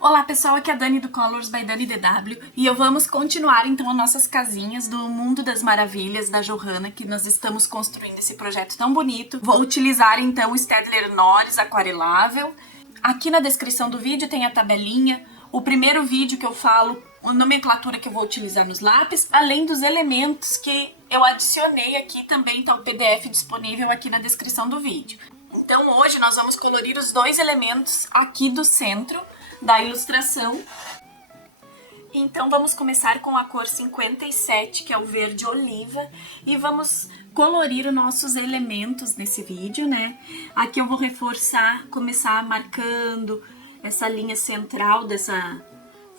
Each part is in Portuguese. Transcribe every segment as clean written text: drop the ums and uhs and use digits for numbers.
Olá pessoal, aqui é a Dani do Colors by Dani DW e vamos continuar então as nossas casinhas do Mundo das Maravilhas da Johanna, que nós estamos construindo esse projeto tão bonito. Vou utilizar então o Staedtler Norris aquarelável. Aqui na descrição do vídeo tem a tabelinha, o primeiro vídeo que eu falo, a nomenclatura que eu vou utilizar nos lápis, além dos elementos que eu adicionei aqui, também tá o PDF disponível aqui na descrição do vídeo. Então hoje nós vamos colorir os dois elementos aqui do centro da ilustração. Então vamos começar com a cor 57, que é o verde oliva, e vamos colorir os nossos elementos nesse vídeo, né? Aqui eu vou reforçar, começar marcando essa linha central dessa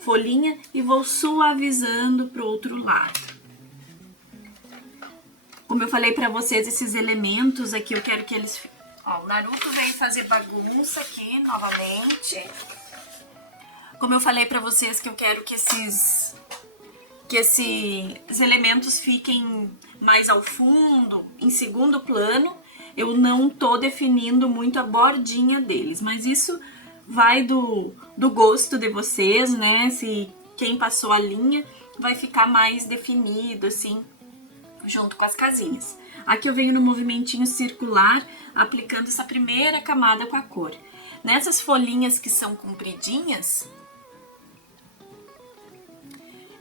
folhinha e vou suavizando para o outro lado. Como eu falei para vocês, esses elementos aqui eu quero que eles... Ó, o Naruto veio fazer bagunça aqui novamente. Como eu falei pra vocês que eu quero que esses elementos fiquem mais ao fundo, em segundo plano, eu não tô definindo muito a bordinha deles, mas isso vai do gosto de vocês, né? Se quem passou a linha vai ficar mais definido, assim, junto com as casinhas. Aqui eu venho no movimentinho circular, aplicando essa primeira camada com a cor. Nessas folhinhas que são compridinhas,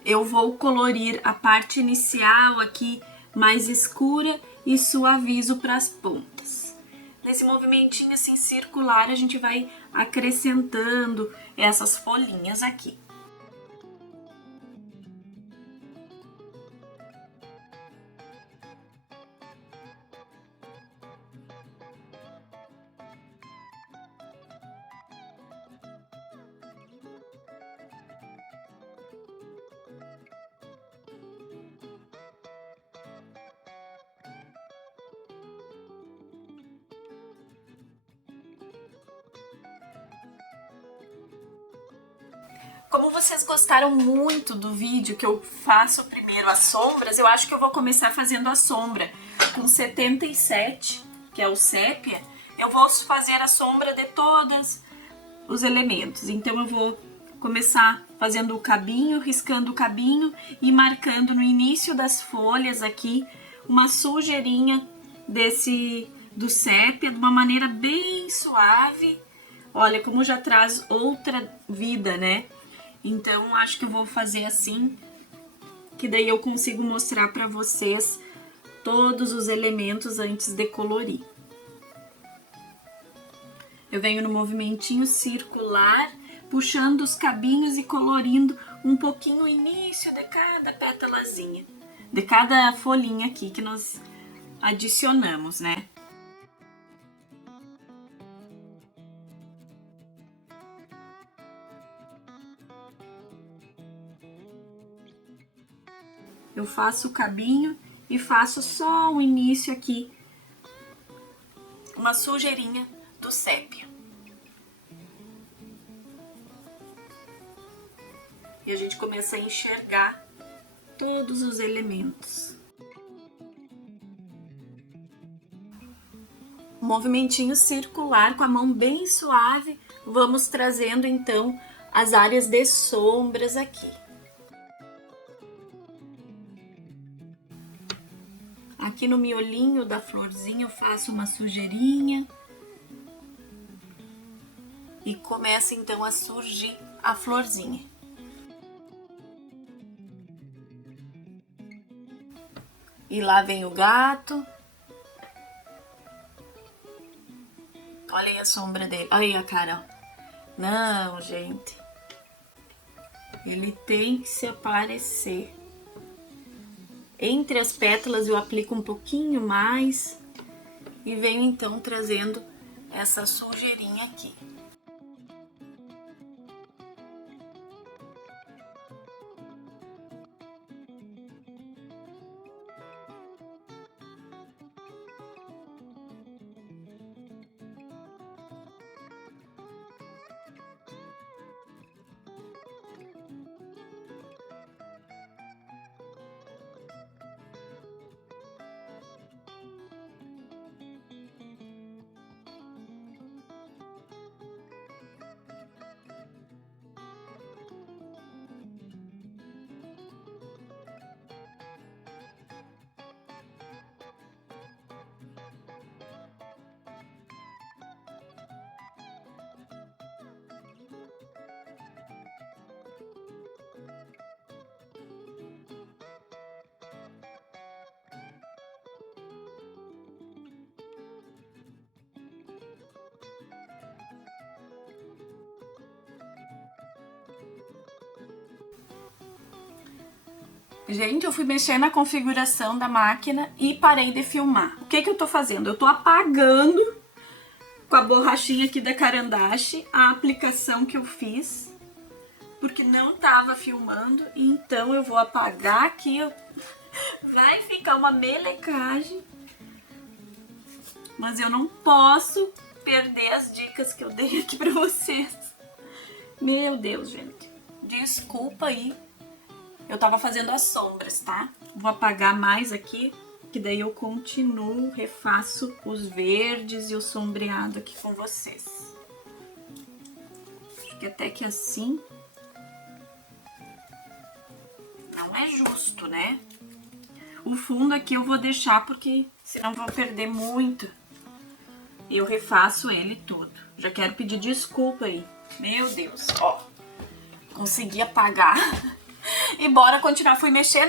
eu vou colorir a parte inicial aqui mais escura e suavizo para as pontas. Nesse movimentinho assim circular, a gente vai acrescentando essas folhinhas aqui. Como vocês gostaram muito do vídeo que eu faço primeiro as sombras, eu acho que eu vou começar fazendo a sombra com 77, que é o sépia. Eu vou fazer a sombra de todos os elementos. Então eu vou começar fazendo o cabinho, riscando o cabinho e marcando no início das folhas aqui uma sujeirinha do sépia, de uma maneira bem suave. Olha como já traz outra vida, né? Então, acho que eu vou fazer assim, que daí eu consigo mostrar para vocês todos os elementos antes de colorir. Eu venho no movimentinho circular, puxando os cabinhos e colorindo um pouquinho o início de cada pétalazinha, de cada folhinha aqui que nós adicionamos, né? Eu faço o cabinho e faço só o início aqui, uma sujeirinha do sépia. E a gente começa a enxergar todos os elementos. Movimentinho circular com a mão bem suave, vamos trazendo então as áreas de sombras aqui. Aqui no miolinho da florzinha eu faço uma sujeirinha e começa então a surgir a florzinha. E lá vem o gato. Olha aí a sombra dele. Olha aí a cara. Não, gente. Ele tem que se aparecer. Entre as pétalas eu aplico um pouquinho mais e venho então trazendo essa sujeirinha aqui. Gente, eu fui mexer na configuração da máquina e parei de filmar. O que eu tô fazendo? Eu tô apagando com a borrachinha aqui da Caran d'Ache a aplicação que eu fiz, porque não tava filmando, então eu vou apagar aqui. Vai ficar uma melecagem, mas eu não posso perder as dicas que eu dei aqui pra vocês. Meu Deus, gente. Desculpa aí. Eu tava fazendo as sombras, tá? Vou apagar mais aqui, que daí eu continuo, refaço os verdes e o sombreado aqui com vocês. Acho que até que assim não é justo, né? O fundo aqui eu vou deixar porque senão vou perder muito. E eu refaço ele todo. Já quero pedir desculpa aí. Meu Deus, ó. Consegui apagar. E bora continuar. Fui mexer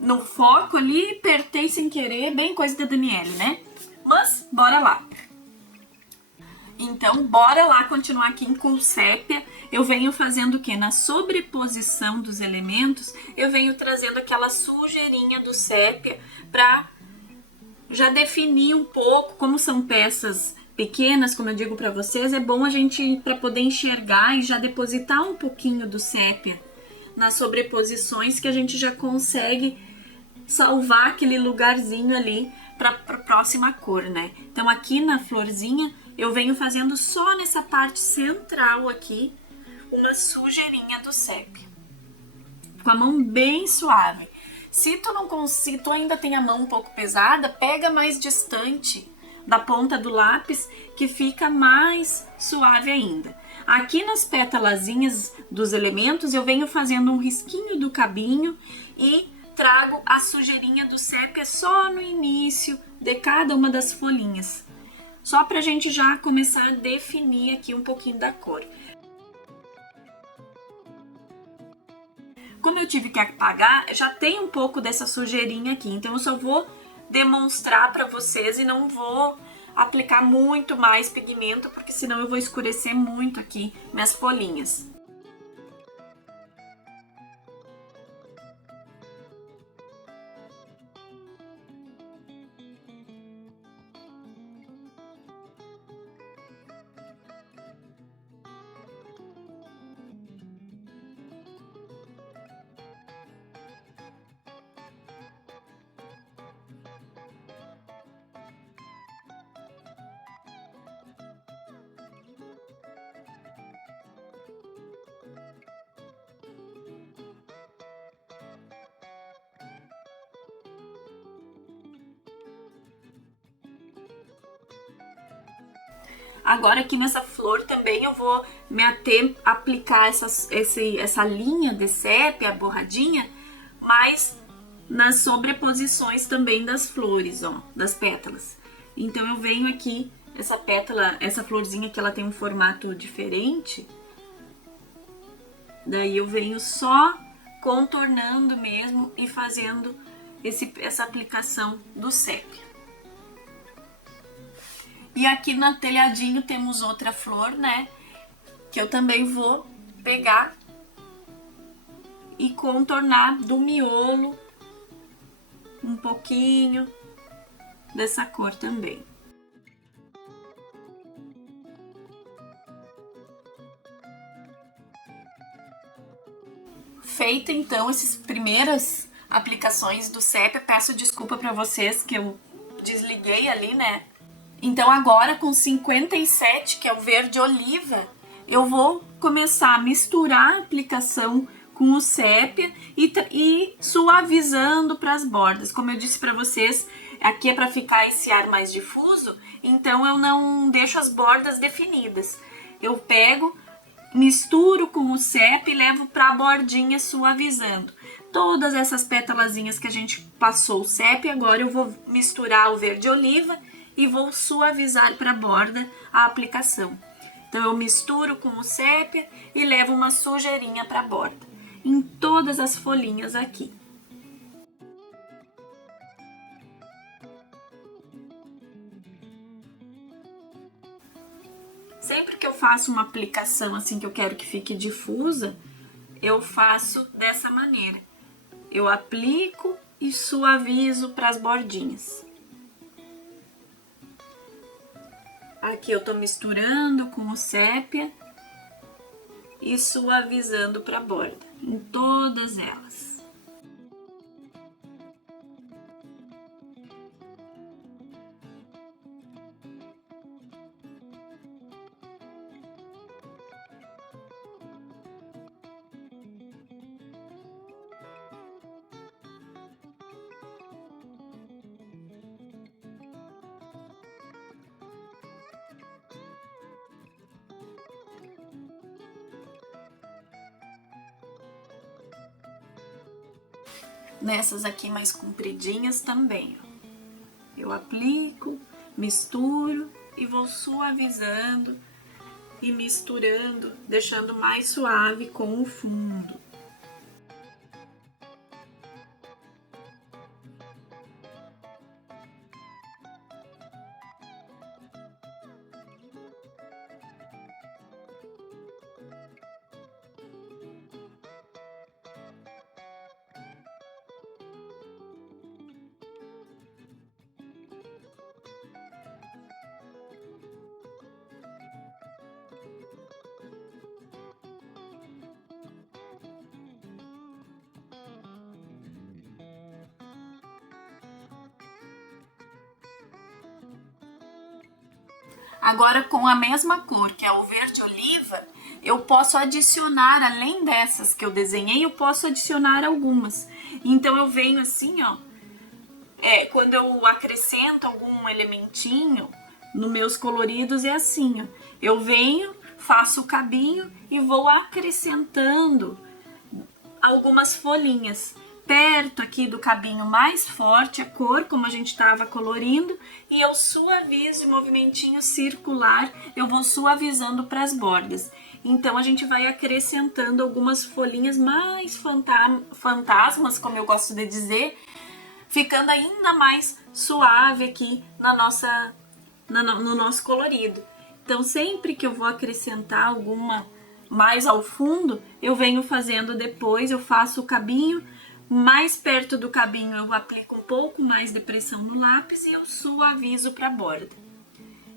no foco ali, apertei sem querer, bem coisa da Daniele, né? Mas, bora lá. Então, bora lá continuar aqui com o sépia. Eu venho fazendo o quê? Na sobreposição dos elementos, eu venho trazendo aquela sujeirinha do sépia pra já definir um pouco, como são peças pequenas, como eu digo pra vocês, é bom a gente, pra poder enxergar e já depositar um pouquinho do sépia nas sobreposições, que a gente já consegue salvar aquele lugarzinho ali para a próxima cor, né? Então aqui na florzinha eu venho fazendo só nessa parte central aqui uma sujeirinha do sépia, com a mão bem suave. Se tu ainda tem a mão um pouco pesada, pega mais distante da ponta do lápis, que fica mais suave ainda. Aqui nas pétalazinhas dos elementos eu venho fazendo um risquinho do cabinho e trago a sujeirinha do sépia só no início de cada uma das folhinhas. Só pra gente já começar a definir aqui um pouquinho da cor. Como eu tive que apagar, já tem um pouco dessa sujeirinha aqui, então eu só vou demonstrar pra vocês e não vou aplicar muito mais pigmento, porque senão eu vou escurecer muito aqui minhas folhinhas. Agora aqui nessa flor também eu vou me ater a aplicar essa linha de sépia borradinha, mas nas sobreposições também das flores, ó, das pétalas. Então eu venho aqui, essa pétala, essa florzinha que ela tem um formato diferente, daí eu venho só contornando mesmo e fazendo essa aplicação do sépia. E aqui no telhadinho temos outra flor, né? Que eu também vou pegar e contornar do miolo um pouquinho dessa cor também. Feita então essas primeiras aplicações do sépia, peço desculpa para vocês que eu desliguei ali, né? Então agora com 57, que é o verde oliva, eu vou começar a misturar a aplicação com o sépia e suavizando para as bordas. Como eu disse para vocês, aqui é para ficar esse ar mais difuso, então eu não deixo as bordas definidas. Eu pego, misturo com o sépia e levo para a bordinha suavizando. Todas essas pétalazinhas que a gente passou o sépia, agora eu vou misturar o verde oliva e vou suavizar para a borda a aplicação. Então eu misturo com o sépia e levo uma sujeirinha para a borda, em todas as folhinhas aqui. Sempre que eu faço uma aplicação assim que eu quero que fique difusa, eu faço dessa maneira. eu aplico e suavizo para as bordinhas. Aqui eu tô misturando com o sépia e suavizando para a borda, em todas elas. Nessas aqui mais compridinhas também, ó. Eu aplico, misturo e vou suavizando e misturando, deixando mais suave com o fundo. Agora, com a mesma cor, que é o verde oliva, eu posso adicionar, além dessas que eu desenhei, eu posso adicionar algumas. Então, eu venho assim, ó, quando eu acrescento algum elementinho nos meus coloridos, é assim, ó. Eu venho, faço o cabinho e vou acrescentando algumas folhinhas. Perto aqui do cabinho mais forte, a cor, como a gente estava colorindo, e eu suavizo de movimentinho circular, eu vou suavizando para as bordas. Então, a gente vai acrescentando algumas folhinhas mais fantasmas, como eu gosto de dizer, ficando ainda mais suave aqui no nosso colorido. Então, sempre que eu vou acrescentar alguma mais ao fundo, eu venho fazendo depois, eu faço o cabinho. Mais perto do cabinho eu aplico um pouco mais de pressão no lápis e eu suavizo para a borda.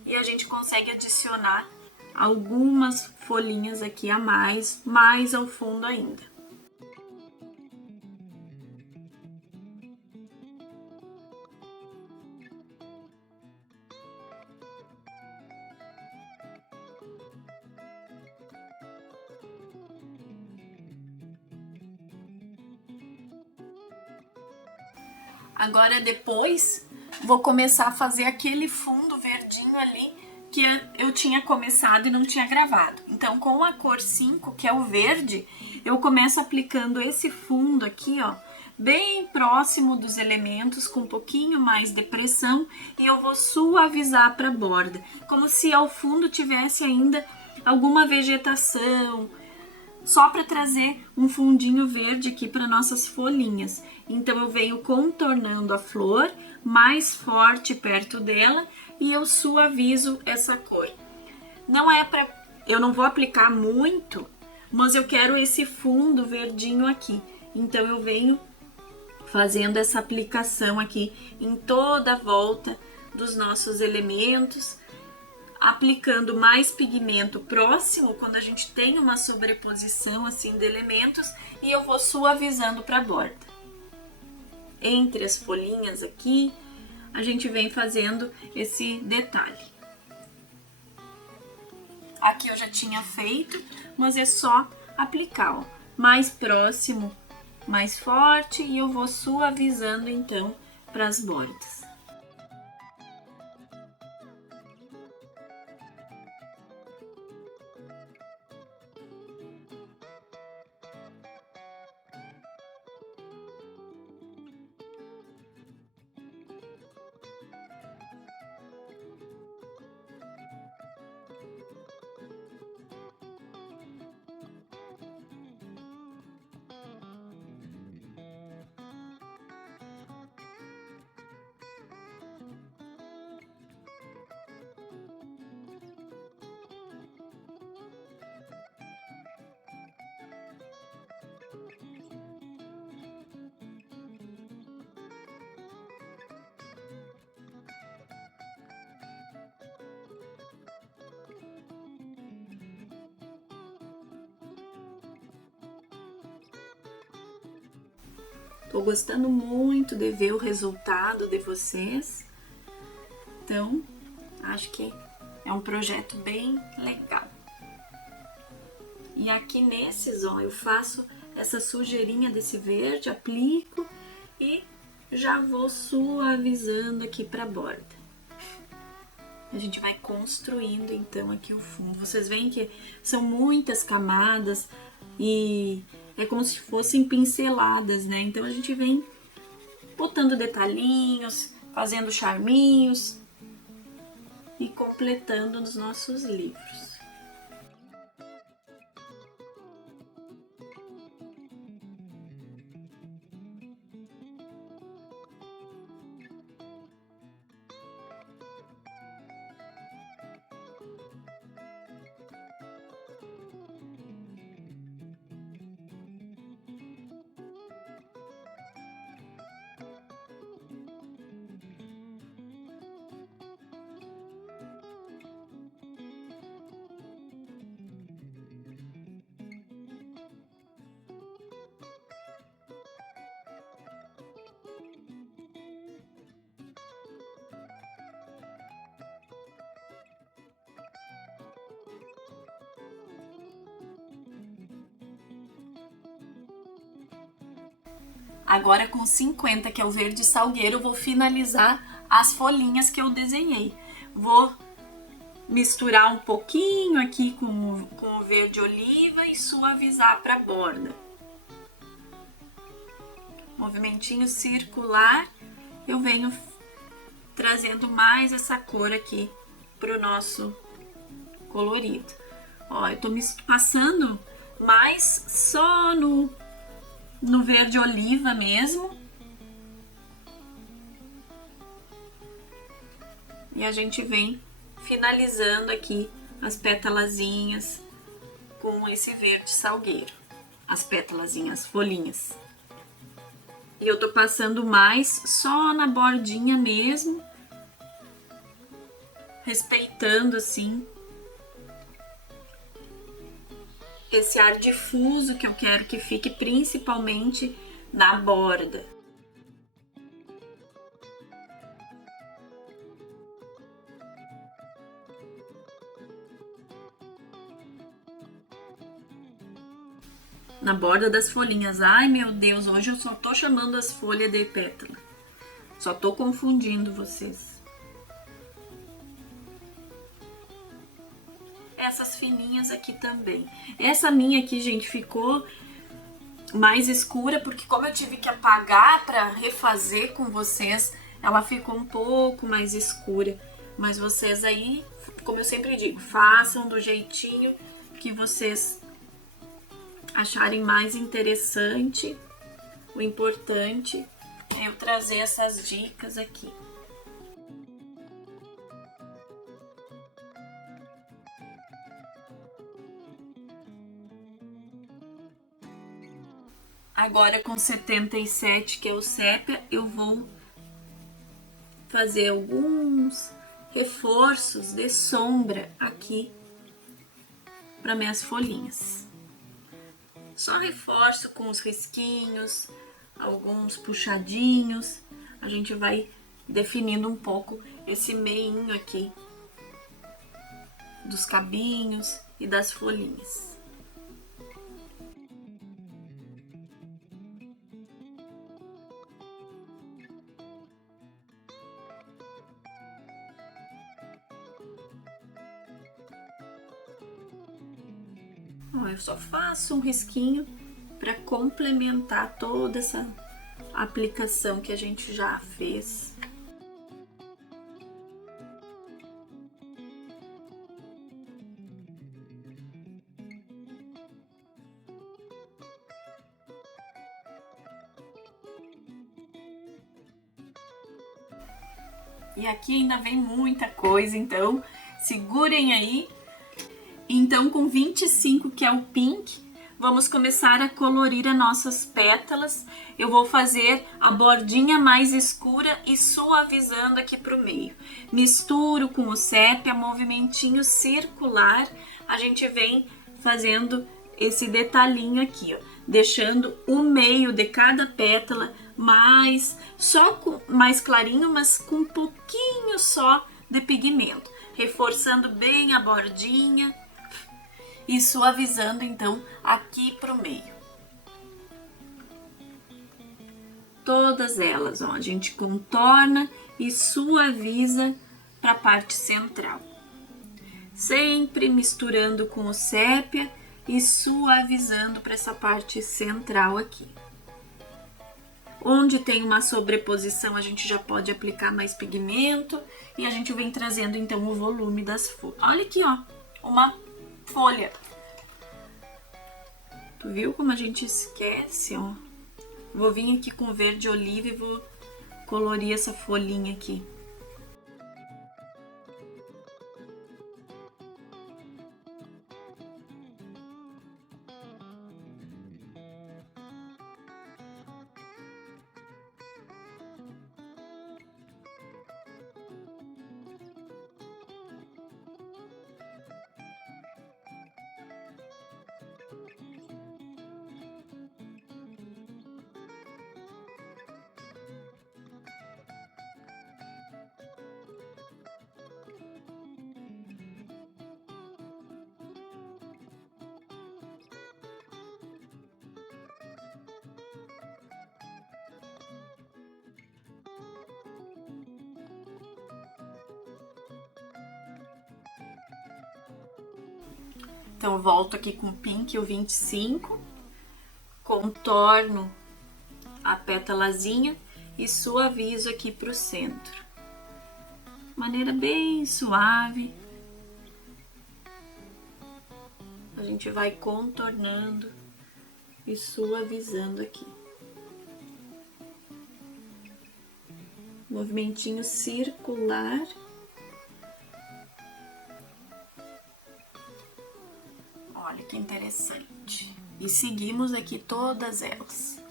E a gente consegue adicionar algumas folhinhas aqui a mais ao fundo ainda. Agora depois vou começar a fazer aquele fundo verdinho ali que eu tinha começado e não tinha gravado. Então, com a cor 5, que é o verde, eu começo aplicando esse fundo aqui, ó, bem próximo dos elementos, com um pouquinho mais de pressão, e eu vou suavizar para a borda, como se ao fundo tivesse ainda alguma vegetação, só para trazer um fundinho verde aqui para nossas folhinhas. Então, eu venho contornando a flor mais forte perto dela e eu suavizo essa cor. Eu não vou aplicar muito, mas eu quero esse fundo verdinho aqui. Então, eu venho fazendo essa aplicação aqui em toda a volta dos nossos elementos, aplicando mais pigmento próximo, quando a gente tem uma sobreposição assim de elementos, e eu vou suavizando para a borda. Entre as folhinhas aqui, a gente vem fazendo esse detalhe. Aqui eu já tinha feito, mas é só aplicar, ó, mais próximo, mais forte, e eu vou suavizando então para as bordas. Tô gostando muito de ver o resultado de vocês. Então, acho que é um projeto bem legal. E aqui nesses, ó, eu faço essa sujeirinha desse verde, aplico e já vou suavizando aqui pra borda. A gente vai construindo então aqui o fundo. Vocês veem que são muitas camadas e é como se fossem pinceladas, né? Então a gente vem botando detalhinhos, fazendo charminhos e completando nos nossos livros. Agora com 50, que é o verde salgueiro, eu vou finalizar as folhinhas que eu desenhei. Vou misturar um pouquinho aqui com o verde oliva e suavizar para a borda. Movimentinho circular, eu venho trazendo mais essa cor aqui para o nosso colorido. Ó, eu tô passando mais só no verde oliva mesmo. E a gente vem finalizando aqui as pétalazinhas com esse verde salgueiro. As pétalazinhas, folhinhas. E eu tô passando mais só na bordinha mesmo. Respeitando assim esse ar difuso que eu quero que fique principalmente na borda. Na borda das folhinhas. Ai, meu Deus, hoje eu só tô chamando as folhas de pétala. Só tô confundindo vocês. Essas fininhas aqui também. Essa minha aqui, gente, ficou mais escura, porque como eu tive que apagar para refazer com vocês, ela ficou um pouco mais escura. Mas vocês aí, como eu sempre digo, façam do jeitinho que vocês acharem mais interessante. O importante é eu trazer essas dicas aqui. Agora com 77, que é o sépia, eu vou fazer alguns reforços de sombra aqui para minhas folhinhas. Só reforço com os risquinhos, alguns puxadinhos. A gente vai definindo um pouco esse meinho aqui dos cabinhos e das folhinhas. Eu só faço um risquinho para complementar toda essa aplicação que a gente já fez. E aqui ainda vem muita coisa, então segurem aí. Então, com 25, que é o pink, vamos começar a colorir as nossas pétalas. Eu vou fazer a bordinha mais escura e suavizando aqui pro meio. Misturo com o sépia, movimentinho circular. A gente vem fazendo esse detalhinho aqui, ó. deixando o meio de cada pétala mais clarinho, mas com um pouquinho só de pigmento, reforçando bem a bordinha e suavizando então aqui pro meio. Todas elas, ó, a gente contorna e suaviza para a parte central, sempre misturando com o sépia e suavizando para essa parte central aqui. Onde tem uma sobreposição, a gente já pode aplicar mais pigmento e a gente vem trazendo então o volume das folhas. Olha aqui, ó, uma folha. Tu viu como a gente esquece, ó? Vou vir aqui com verde oliva e vou colorir essa folhinha aqui. Então, eu volto aqui com o Pink, o 25, contorno a pétalazinha e suavizo aqui pro centro. Maneira bem suave. A gente vai contornando e suavizando aqui. Movimentinho circular. Olha que interessante. E seguimos aqui todas elas.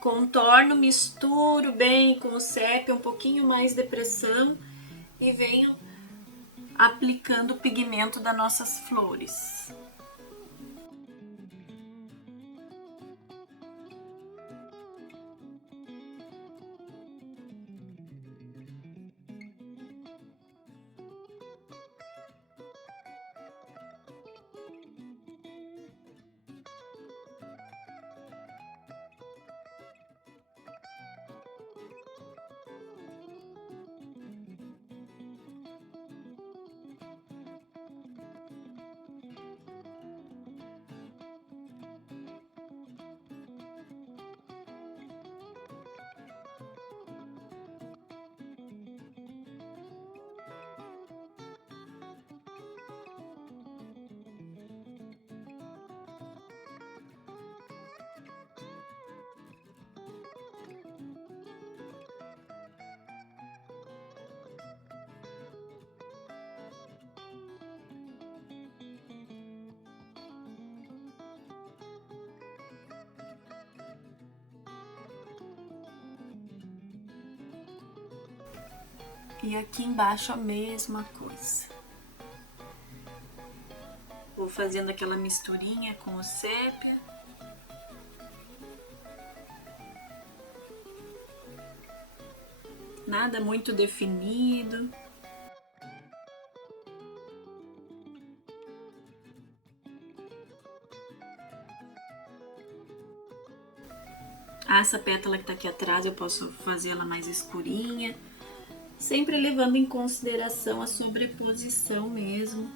Contorno, misturo bem com o sépia, um pouquinho mais de pressão e venho aplicando o pigmento das nossas flores. E aqui embaixo a mesma coisa. Vou fazendo aquela misturinha com o sépia. Nada muito definido. Essa pétala que tá aqui atrás eu posso fazer ela mais escurinha. Sempre levando em consideração a sobreposição mesmo.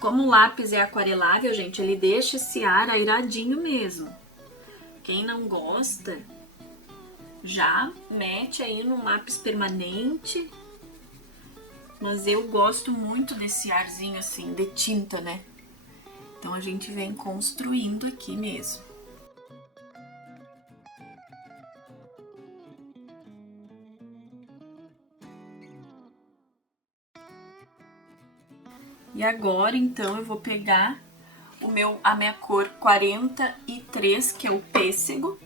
Como o lápis é aquarelável, gente, ele deixa esse ar airadinho mesmo. Quem não gosta, já mete aí no lápis permanente. Mas eu gosto muito desse arzinho assim, de tinta, né? Então a gente vem construindo aqui mesmo. E agora, então, eu vou pegar a minha cor 43, que é o pêssego,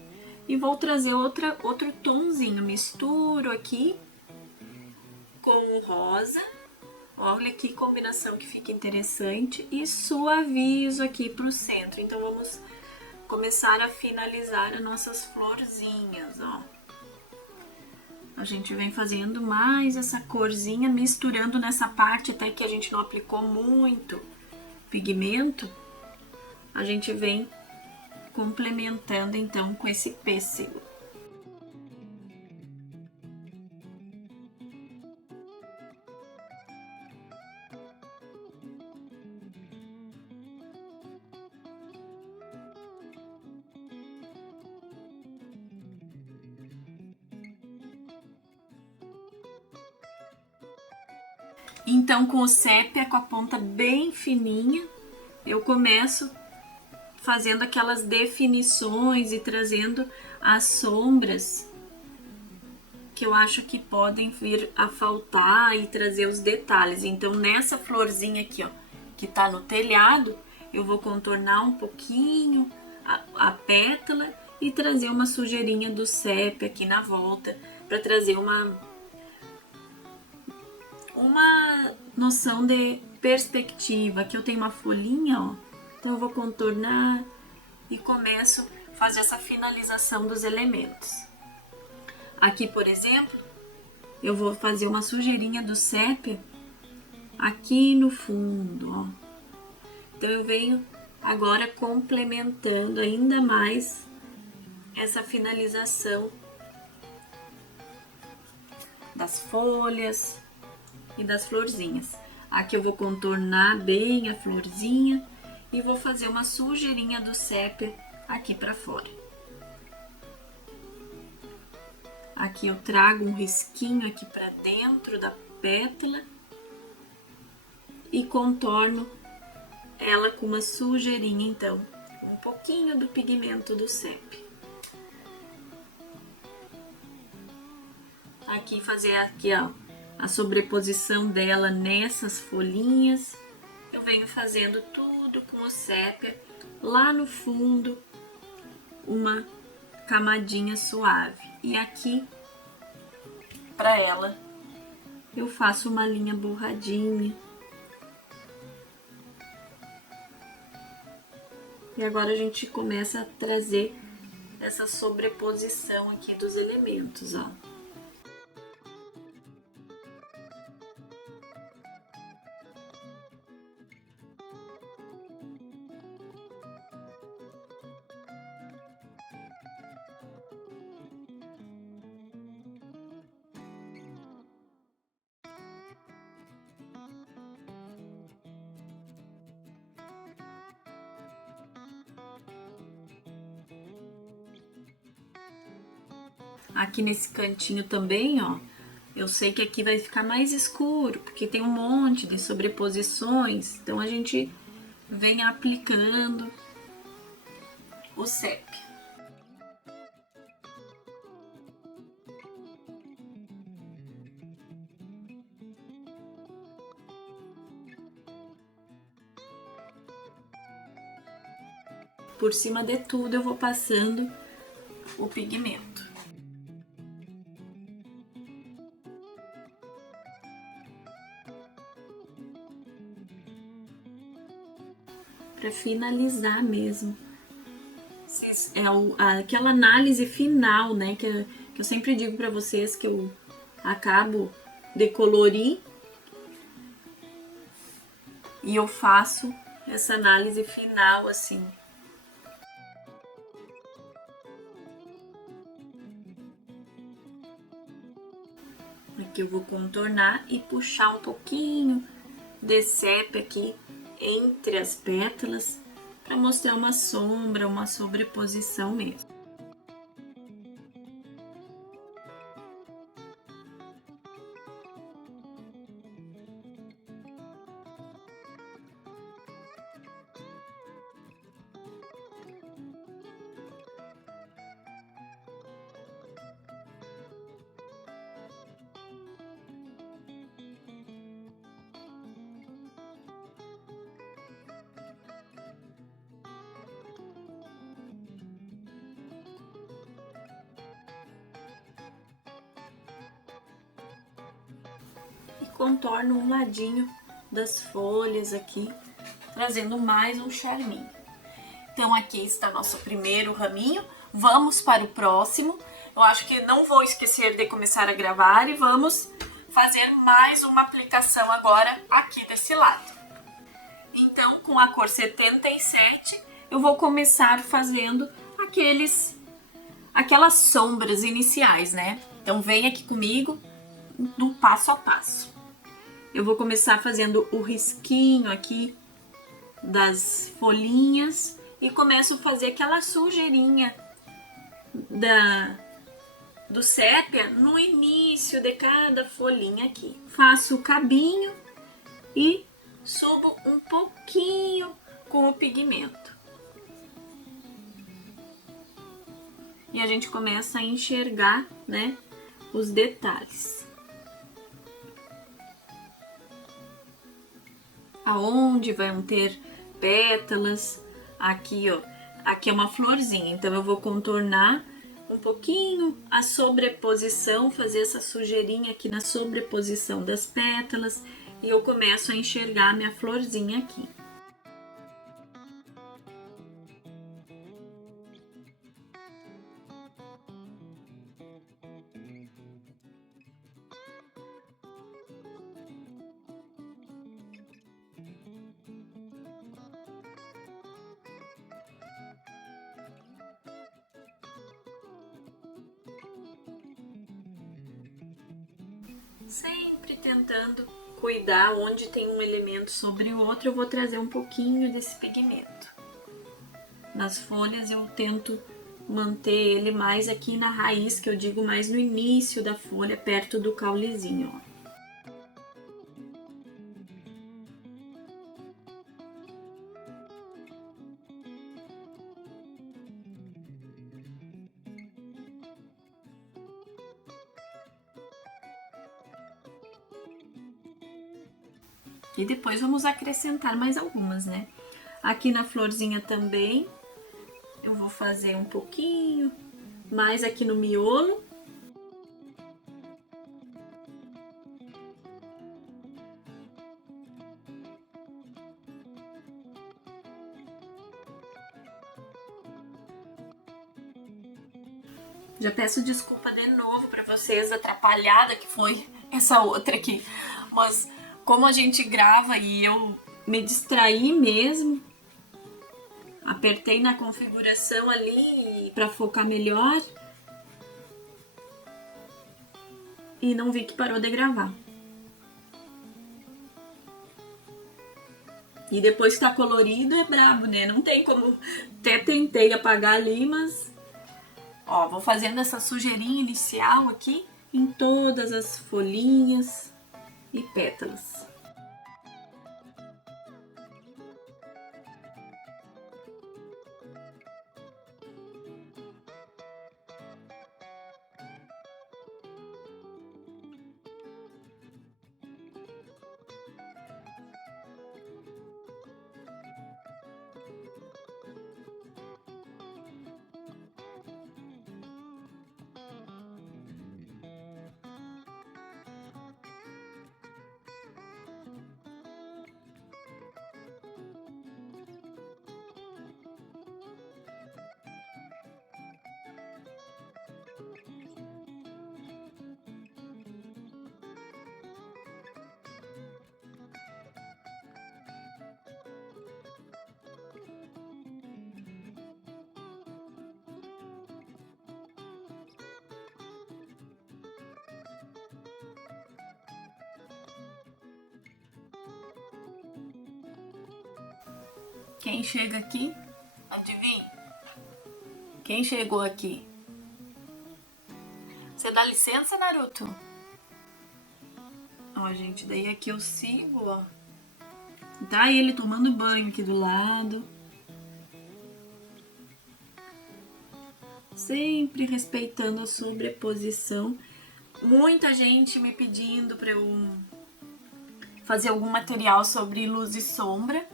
e vou trazer outro tonzinho. Misturo aqui com o rosa. Olha que combinação que fica interessante. E suavizo aqui pro centro. Então, vamos começar a finalizar as nossas florzinhas, ó. A gente vem fazendo mais essa corzinha, misturando nessa parte até que a gente não aplicou muito pigmento. A gente vem complementando então com esse pêssego. Então, com o sépia, com a ponta bem fininha, eu começo fazendo aquelas definições e trazendo as sombras que eu acho que podem vir a faltar e trazer os detalhes. Então, nessa florzinha aqui, ó, que tá no telhado, eu vou contornar um pouquinho a pétala e trazer uma sujeirinha do sépia aqui na volta, para trazer uma noção de perspectiva. Aqui eu tenho uma folhinha, ó, então eu vou contornar e começo a fazer essa finalização dos elementos. Aqui, por exemplo, eu vou fazer uma sujeirinha do sépia aqui no fundo, ó. Então eu venho agora complementando ainda mais essa finalização das folhas e das florzinhas. Aqui eu vou contornar bem a florzinha e vou fazer uma sujeirinha do sépia aqui para fora. Aqui eu trago um risquinho aqui para dentro da pétala e contorno ela com uma sujeirinha, então, um pouquinho do pigmento do sépia. Aqui fazer aqui, ó, a sobreposição dela nessas folhinhas. Eu venho fazendo tudo com o sépia, lá no fundo, uma camadinha suave. E aqui, para ela, eu faço uma linha borradinha. E agora a gente começa a trazer essa sobreposição aqui dos elementos, ó. Aqui nesse cantinho também, ó, eu sei que aqui vai ficar mais escuro, porque tem um monte de sobreposições, então a gente vem aplicando o sépia. Por cima de tudo eu vou passando o pigmento. Para finalizar mesmo. É aquela análise final, né? Que eu sempre digo para vocês que eu acabo de colorir e eu faço essa análise final assim. Aqui eu vou contornar e puxar um pouquinho de sépia aqui entre as pétalas para mostrar uma sombra, uma sobreposição mesmo. contorno um ladinho das folhas aqui, trazendo mais um charminho. Então aqui está nosso primeiro raminho. Vamos para o próximo. Eu acho que não vou esquecer de começar a gravar e vamos fazer mais uma aplicação agora aqui desse lado. Então, com a cor 77, eu vou começar fazendo aquelas sombras iniciais, né? Então, vem aqui comigo no passo a passo. Eu vou começar fazendo o risquinho aqui das folhinhas e começo a fazer aquela sujeirinha do sépia no início de cada folhinha aqui. Faço o cabinho e subo um pouquinho com o pigmento. E a gente começa a enxergar, né, os detalhes. Aonde vão ter pétalas, aqui ó, aqui é uma florzinha, então eu vou contornar um pouquinho a sobreposição, fazer essa sujeirinha aqui na sobreposição das pétalas e eu começo a enxergar a minha florzinha aqui. Sempre tentando cuidar onde tem um elemento sobre o outro, eu vou trazer um pouquinho desse pigmento. Nas folhas eu tento manter ele mais aqui na raiz, que eu digo mais no início da folha, perto do caulezinho, ó. E depois vamos acrescentar mais algumas, né? Aqui na florzinha também, eu vou fazer um pouquinho mais aqui no miolo. Já peço desculpa de novo para vocês, atrapalhada que foi essa outra aqui, mas como a gente grava e eu me distraí mesmo, apertei na configuração ali para focar melhor e não vi que parou de gravar. E depois que tá colorido é brabo, né? Não tem como, até tentei apagar ali, mas ó, vou fazendo essa sujeirinha inicial aqui em todas as folhinhas e pétalas. Quem chega aqui? Adivinha? Quem chegou aqui? Você dá licença, Naruto? Ó, gente, daí aqui eu sigo, ó. Tá ele tomando banho aqui do lado. Sempre respeitando a sobreposição. Muita gente me pedindo pra eu fazer algum material sobre luz e sombra.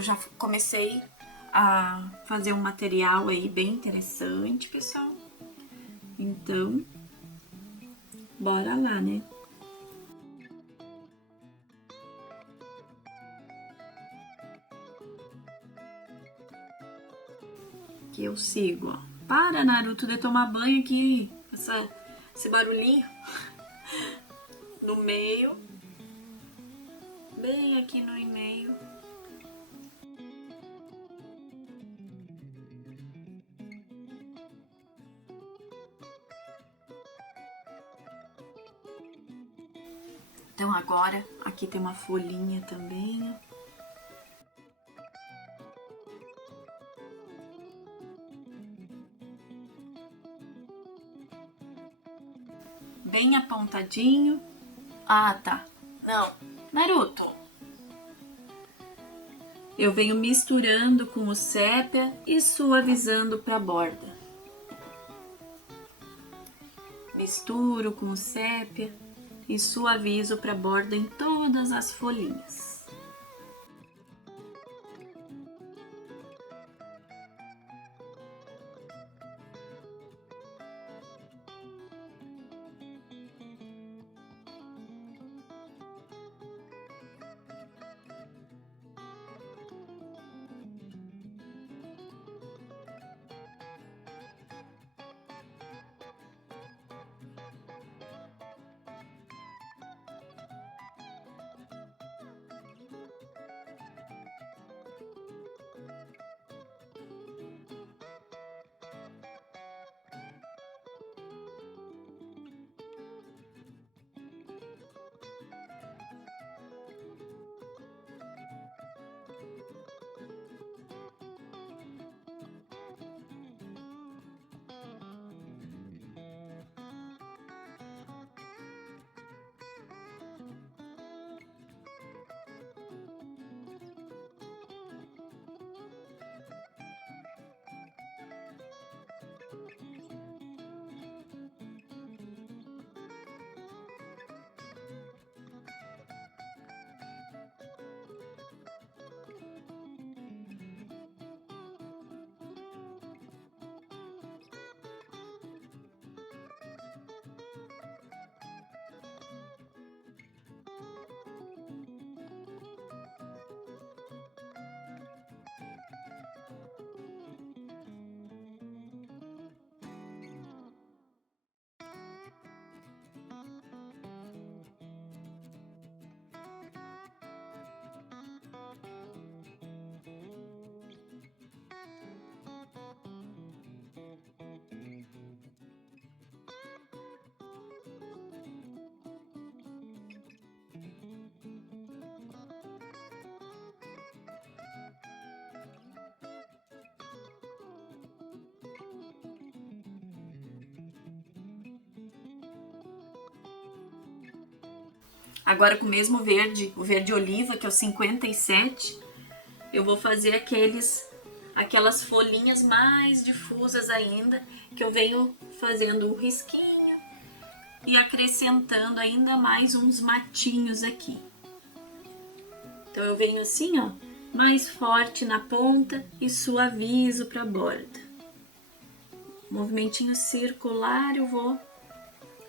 Já comecei a fazer um material aí bem interessante, pessoal. Então, bora lá, né? que eu sigo, ó. Para, Naruto, de tomar banho aqui. Esse barulhinho. No meio. Bem aqui no e-mail. Então agora, aqui tem uma folhinha também. Bem apontadinho. Ah, tá. Não. Naruto. Eu venho misturando com o sépia e suavizando para a borda. Misturo com o sépia e suavizo para a borda em todas as folhinhas. Agora com o mesmo verde, o verde oliva, que é o 57, eu vou fazer aquelas folhinhas mais difusas ainda, que eu venho fazendo um risquinho e acrescentando ainda mais uns matinhos aqui. Então eu venho assim, ó, mais forte na ponta e suavizo para a borda. Movimentinho circular, eu vou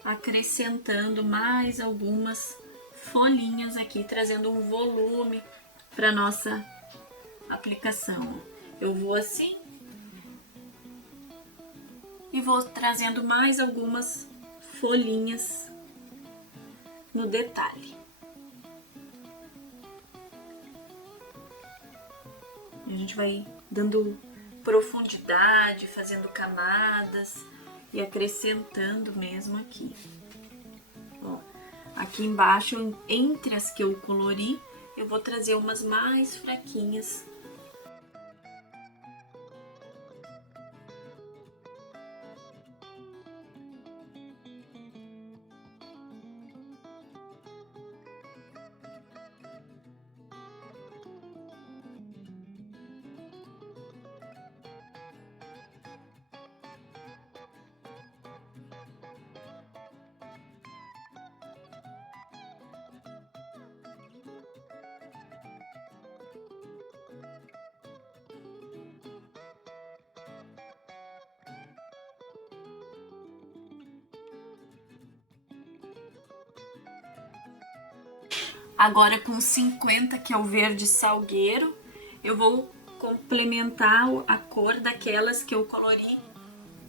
acrescentando mais algumas folhinhas aqui, trazendo um volume para nossa aplicação. Eu vou assim e vou trazendo mais algumas folhinhas no detalhe. A gente vai dando profundidade, fazendo camadas e acrescentando mesmo aqui. Ó, aqui embaixo, entre as que eu colori, eu vou trazer umas mais fraquinhas. Agora com 50, que é o verde salgueiro, eu vou complementar a cor daquelas que eu colori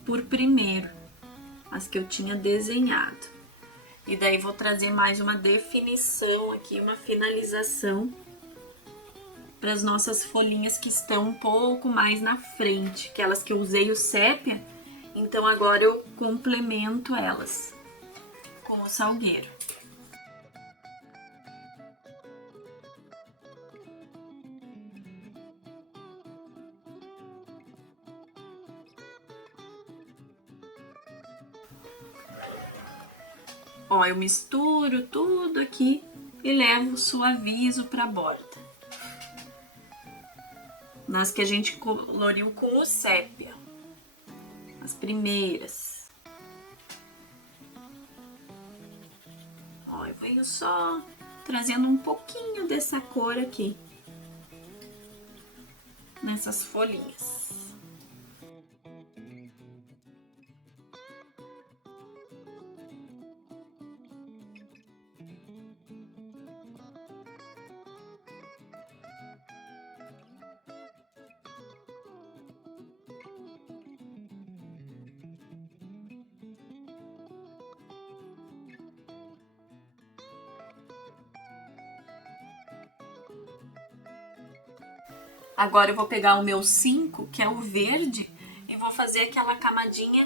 por primeiro, as que eu tinha desenhado. E daí vou trazer mais uma definição aqui, uma finalização para as nossas folhinhas que estão um pouco mais na frente, aquelas que eu usei o sépia, então agora eu complemento elas com o salgueiro. Ó, eu misturo tudo aqui e levo o suavizo para a borda. Nas que a gente coloriu com o sépia, as primeiras. Ó, eu venho só trazendo um pouquinho dessa cor aqui, nessas folhinhas. Agora eu vou pegar o meu 5, que é o verde, e vou fazer aquela camadinha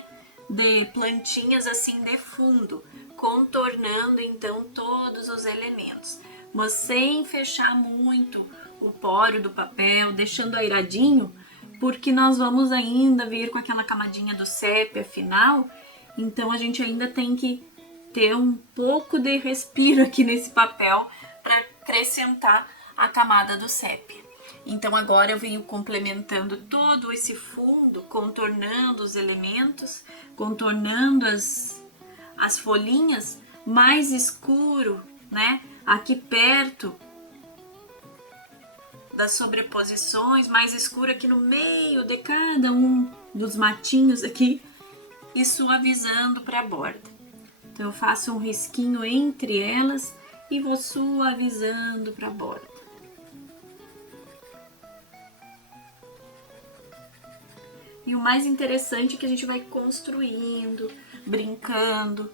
de plantinhas assim de fundo, contornando então todos os elementos, mas sem fechar muito o poro do papel, deixando airadinho, porque nós vamos ainda vir com aquela camadinha do sépia final, então a gente ainda tem que ter um pouco de respiro aqui nesse papel para acrescentar a camada do sépia. Então agora eu venho complementando todo esse fundo, contornando os elementos, contornando as folhinhas mais escuro, né? Aqui perto das sobreposições, mais escuro aqui no meio de cada um dos matinhos aqui e suavizando para a borda. Então eu faço um risquinho entre elas e vou suavizando para a borda. E o mais interessante é que a gente vai construindo, brincando.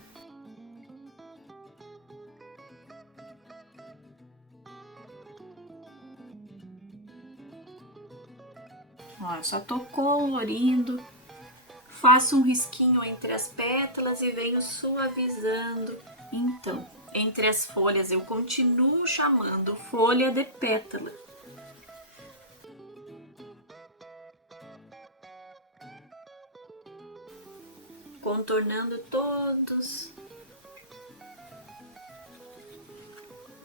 Ó, eu só tô colorindo, faço um risquinho entre as pétalas e venho suavizando. Então, entre as folhas eu continuo chamando folha de pétala. Contornando todos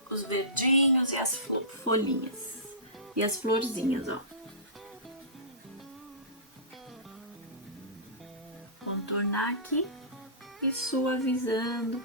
os verdinhos e as folhinhas e as florzinhas, ó. Contornar aqui e suavizando.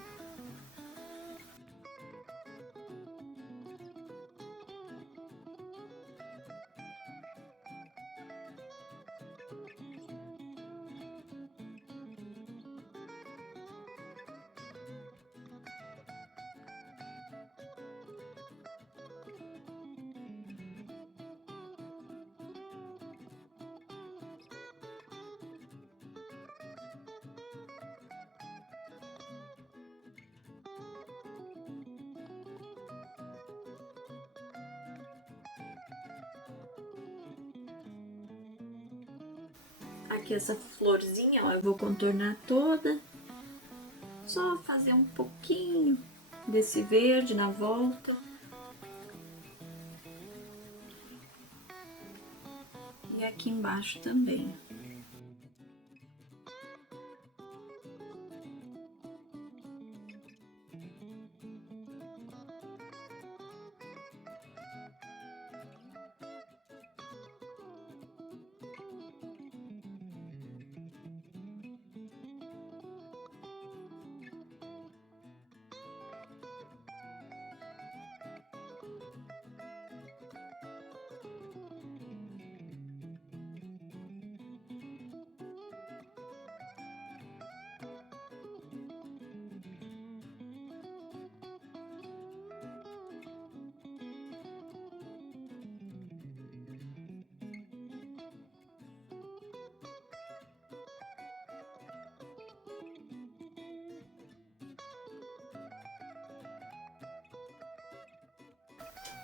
Aqui essa florzinha, ó, eu vou contornar toda. Só fazer um pouquinho desse verde na volta. E aqui embaixo também.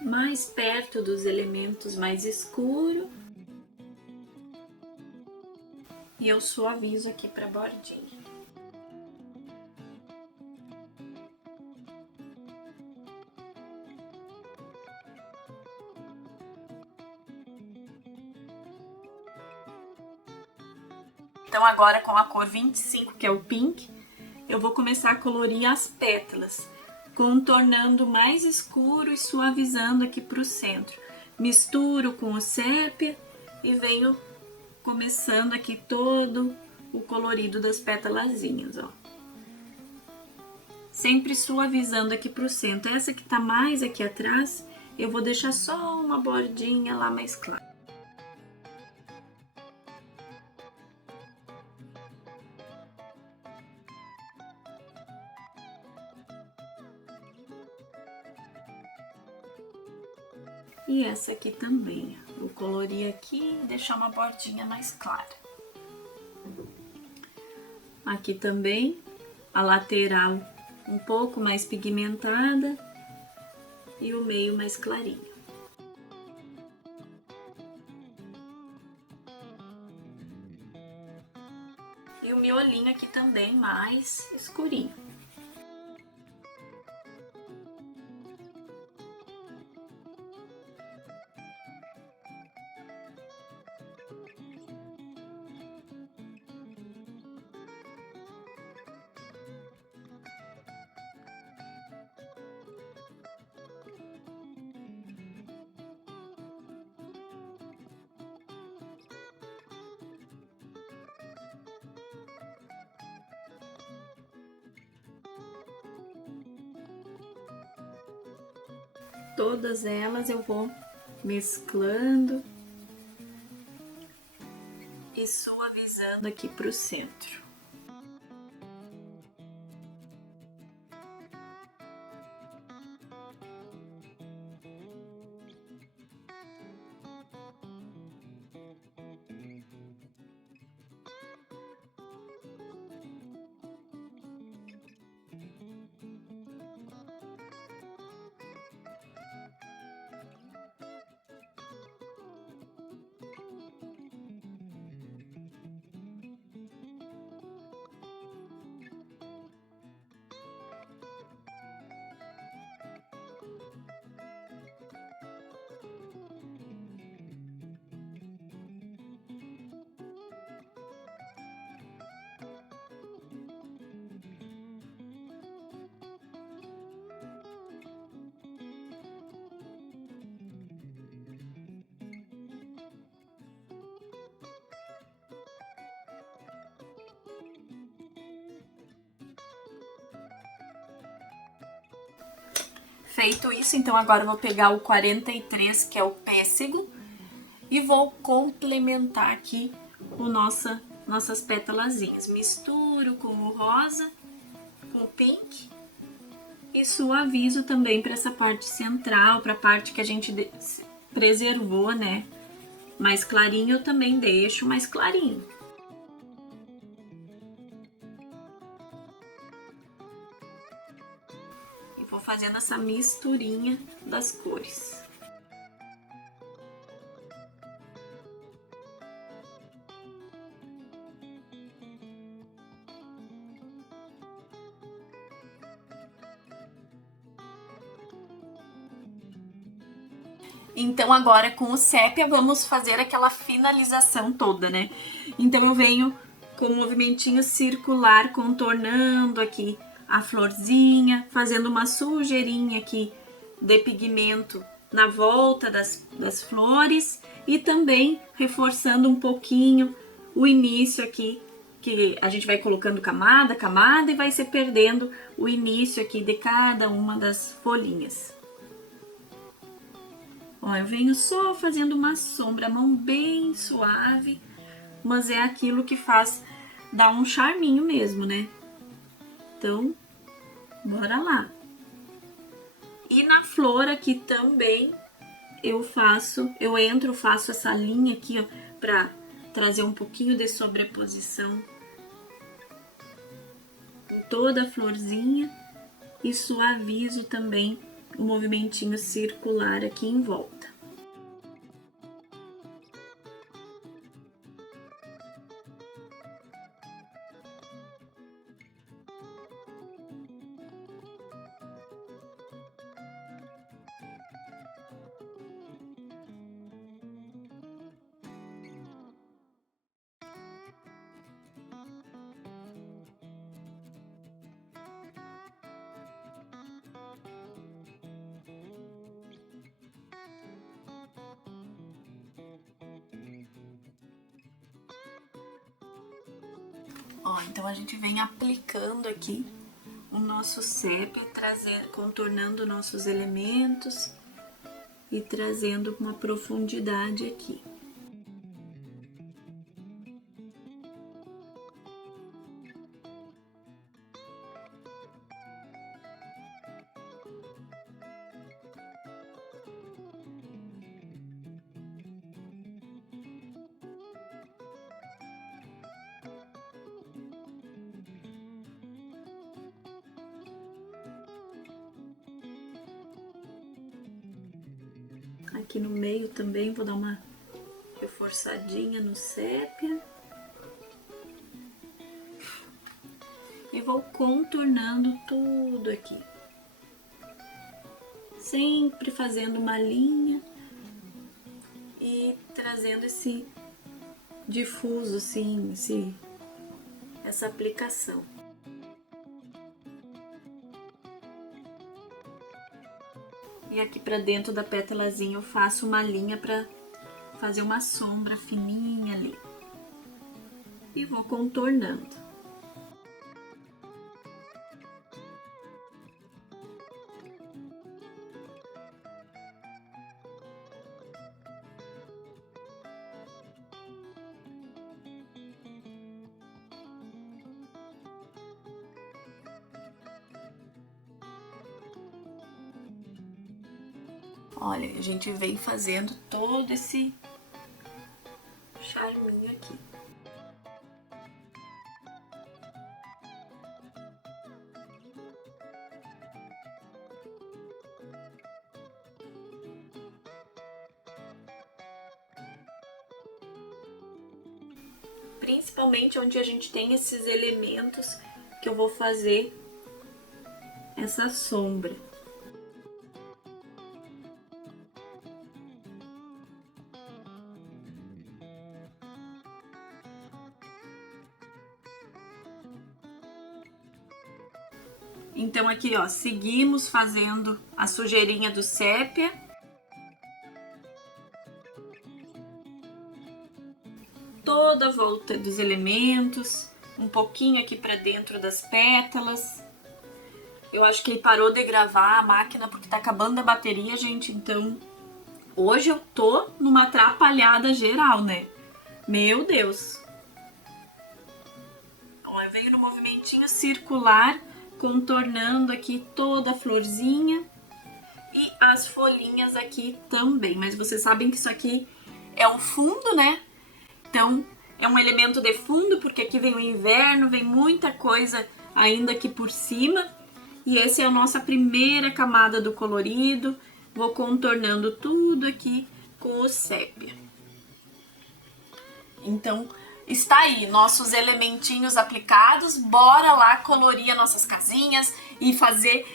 mais perto dos elementos mais escuros. E eu suavizo aqui para a bordinha. Então agora com a cor 25, que é o pink, eu vou começar a colorir as pétalas, contornando mais escuro e suavizando aqui para o centro. Misturo com o sépia e venho começando aqui todo o colorido das pétalazinhas, ó. Sempre suavizando aqui para o centro. Essa que tá mais aqui atrás, eu vou deixar só uma bordinha lá mais clara. E essa aqui também, ó. Vou colorir aqui e deixar uma bordinha mais clara. Aqui também, a lateral um pouco mais pigmentada e o meio mais clarinho. E o miolinho aqui também mais escurinho. Todas elas eu vou mesclando e suavizando aqui para o centro. Feito isso, então agora eu vou pegar o 43, que é o pêssego, e vou complementar aqui nossas pétalazinhas. Misturo com o rosa, com o pink, e suavizo também para essa parte central, para a parte que a gente preservou, né? Mais clarinho eu também deixo mais clarinho. Vou fazendo essa misturinha das cores. Então agora com o sépia vamos fazer aquela finalização toda, né? Então eu venho com um movimentinho circular, contornando aqui a florzinha, fazendo uma sujeirinha aqui de pigmento na volta das flores e também reforçando um pouquinho o início aqui, que a gente vai colocando camada, camada e vai se perdendo o início aqui de cada uma das folhinhas. Ó, eu venho só fazendo uma sombra, a mão bem suave, mas é aquilo que faz dar um charminho mesmo, né? Então, bora lá. E na flor aqui também faço essa linha aqui, ó, pra trazer um pouquinho de sobreposição em toda a florzinha e suavizo também um movimentinho circular aqui em volta. Ó, então a gente vem aplicando aqui o nosso sépia, contornando nossos elementos e trazendo uma profundidade aqui. Aqui no meio também vou dar uma reforçadinha no sépia. E vou contornando tudo aqui. Sempre fazendo uma linha e trazendo esse difuso, assim, essa aplicação. E aqui pra dentro da pétalazinha eu faço uma linha pra fazer uma sombra fininha ali. E vou contornando. Olha, a gente vem fazendo todo esse charminho aqui. Principalmente onde a gente tem esses elementos que eu vou fazer essa sombra. Então aqui, ó, seguimos fazendo a sujeirinha do sépia. Toda a volta dos elementos, um pouquinho aqui pra dentro das pétalas. Eu acho que ele parou de gravar a máquina porque tá acabando a bateria, gente, então hoje eu tô numa atrapalhada geral, né? Meu Deus! Então eu venho no movimentinho circular, contornando aqui toda a florzinha e as folhinhas aqui também. Mas vocês sabem que isso aqui é um fundo, né? Então é um elemento de fundo, porque aqui vem o inverno, vem muita coisa ainda aqui por cima. E essa é a nossa primeira camada do colorido. Vou contornando tudo aqui com o sépia. Então está aí, nossos elementinhos aplicados. Bora lá colorir as nossas casinhas e fazer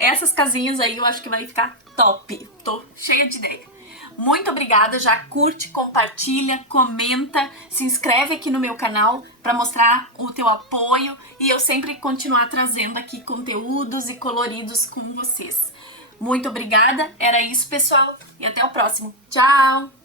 essas casinhas aí. Eu acho que vai ficar top. Tô cheia de ideia. Muito obrigada, já curte, compartilha, comenta, se inscreve aqui no meu canal para mostrar o teu apoio e eu sempre continuar trazendo aqui conteúdos e coloridos com vocês. Muito obrigada, era isso, pessoal, e até o próximo. Tchau!